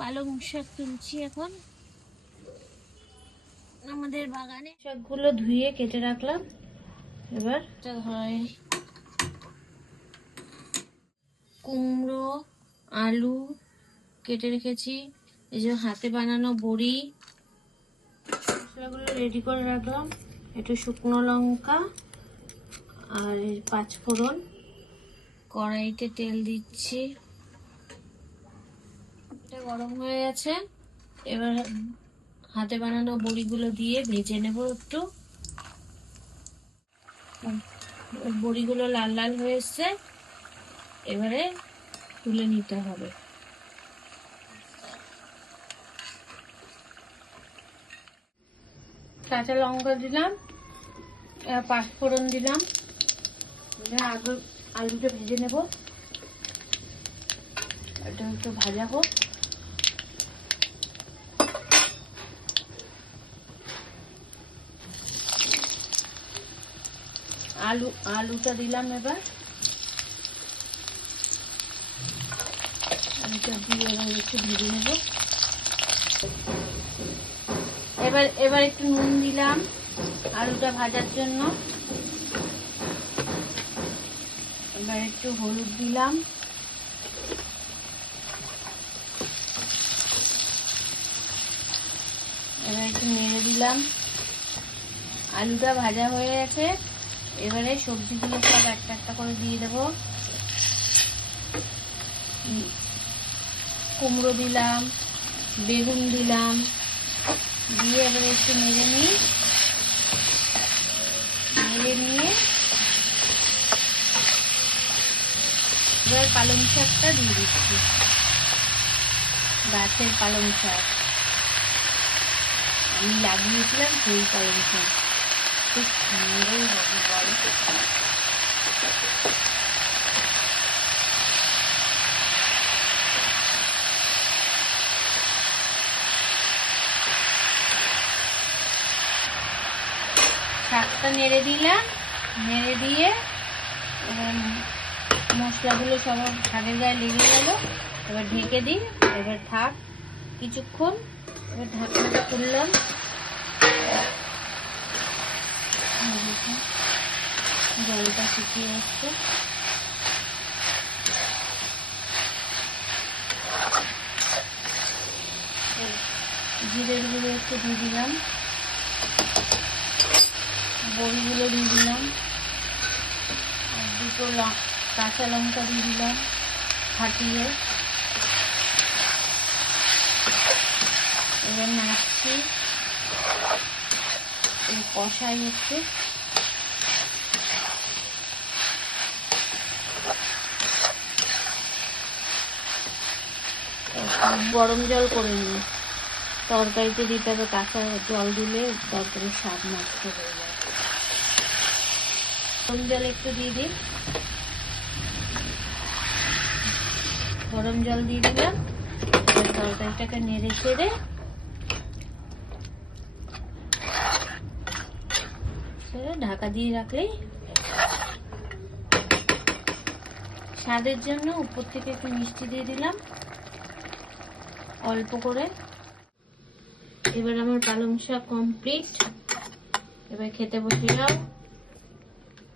পালং শাক তুলছি এখন আমাদের বাগানে। শাকগুলো ধুয়ে কেটে রাখলাম, এবার হয় কুমড়ো আলু কেটে রেখেছি, এই যে হাতে বানানো বড়ি। মশলাগুলো রেডি করে রাখলাম, একটু শুকনো লঙ্কা আর 5 ফোড়ন। কড়াইতে তেল দিচ্ছি, এটা গরম হয়ে গেছে। এবার হাতে বানানো বড়িগুলো দিয়ে ভেজে নেব একটু। বড়িগুলো লাল লাল হয়ে এসছে, এবারে তুলে নিতে হবে। কাঁচা লঙ্কা দিলাম, 5 ফোড়ন দিলাম। আগে আলুটা ভেজে নেব, এটা একটু ভাজা হোক। আলুটা দিলাম, এবার আলুটা দিয়ে একটু ভেজে নেব। এবার একটু নুন দিলাম আলুটা ভাজার জন্য। এবার একটু হলুদ দিলাম, এবার একটু নেড়ে দিলাম। আলুটা ভাজা হয়ে গেছে, এবারে সবজিগুলো সব একটা একটা করে দিয়ে দেবো। কুমড়ো দিলাম, বেগুন দিলাম, দিয়ে এবারে একটু নেড়ে নিয়ে এবার পালং শাকটা দিয়ে দিচ্ছি। গাছের পালং শাক, আমি লাগিয়েছিলাম সেই পালং শাক, খুব সুন্দর হবে বল। শাকটা নেড়ে দিলাম, নেড়ে দিয়ে মশলাগুলো সব শাকের গায়ে লেগে গেল। এবার ঢেকে দিই, এবার থাক কিছুক্ষণ। এবার ঢাকনাটা খুললাম, জলটা শুকিয়ে আসছে। জিরের গুঁড়ো একটু দিয়ে দিলাম, বড়িগুলো দিয়ে দিলাম, আর 2 কাঁচা লঙ্কা দিয়ে দিলাম ফাটিয়ে। এবার নাড়ছি, কষাই একটু। গরম জল করে নিই, তরকারিতে দিতে হবে। কাঁচা জল দিলে তরকারির স্বাদ নষ্ট হয়ে যায়। গরম জল একটু দিয়ে দিই, গরম জল দিয়ে দিলাম। তরকারিটাকে নেড়ে চেড়ে ঢাকা দিয়ে রাখলেই। স্বাদের জন্য উপর থেকে একটু মিষ্টি দিয়ে দিলাম অল্প করে। এবার আমার পালং শাক কমপ্লিট, এবার খেতে বসে যাও।